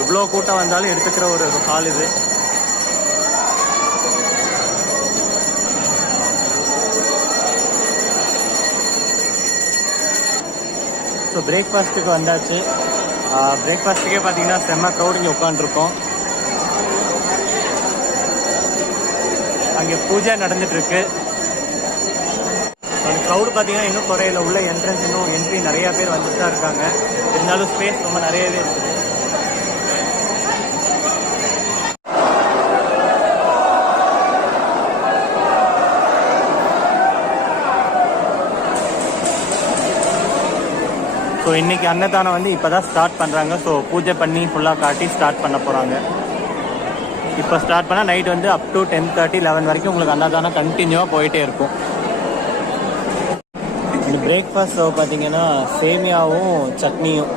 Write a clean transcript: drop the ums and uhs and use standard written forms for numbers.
எவ்வளோ கூட்டம் வந்தாலும் எடுத்துக்கிற ஒரு ஹால் இது. ஸோ பிரேக்ஃபாஸ்ட்டுக்கு வந்தாச்சு. பிரேக்ஃபாஸ்ட்டுக்கே பார்த்தீங்கன்னா செம்ம க்ரௌட் இங்கே உட்காந்துருக்கோம். அங்கே பூஜை நடந்துட்டுருக்கு. அந்த க்ரௌடு பார்த்தீங்கன்னா இன்னும் குறையில. உள்ள என்ட்ரன்ஸ் இன்னும் என்ட்ரி நிறையா பேர் வந்துட்டு தான் இருக்காங்க. இருந்தாலும் ஸ்பேஸ் ரொம்ப நிறையவே இருக்குது. ஸோ இன்றைக்கி அன்னதானம் வந்து இப்போ தான் ஸ்டார்ட் பண்ணுறாங்க. ஸோ பூஜை பண்ணி ஃபுல்லாக காட்டி ஸ்டார்ட் பண்ண போகிறாங்க. இப்போ ஸ்டார்ட் பண்ணால் நைட் வந்து அப் டு 10:30 11 வரைக்கும் உங்களுக்கு அன்னதானம் கண்டினியூவாக போயிட்டே இருக்கும். இந்த பிரேக்ஃபாஸ்ட் பார்த்தீங்கன்னா சேமியாவும் சட்னியும்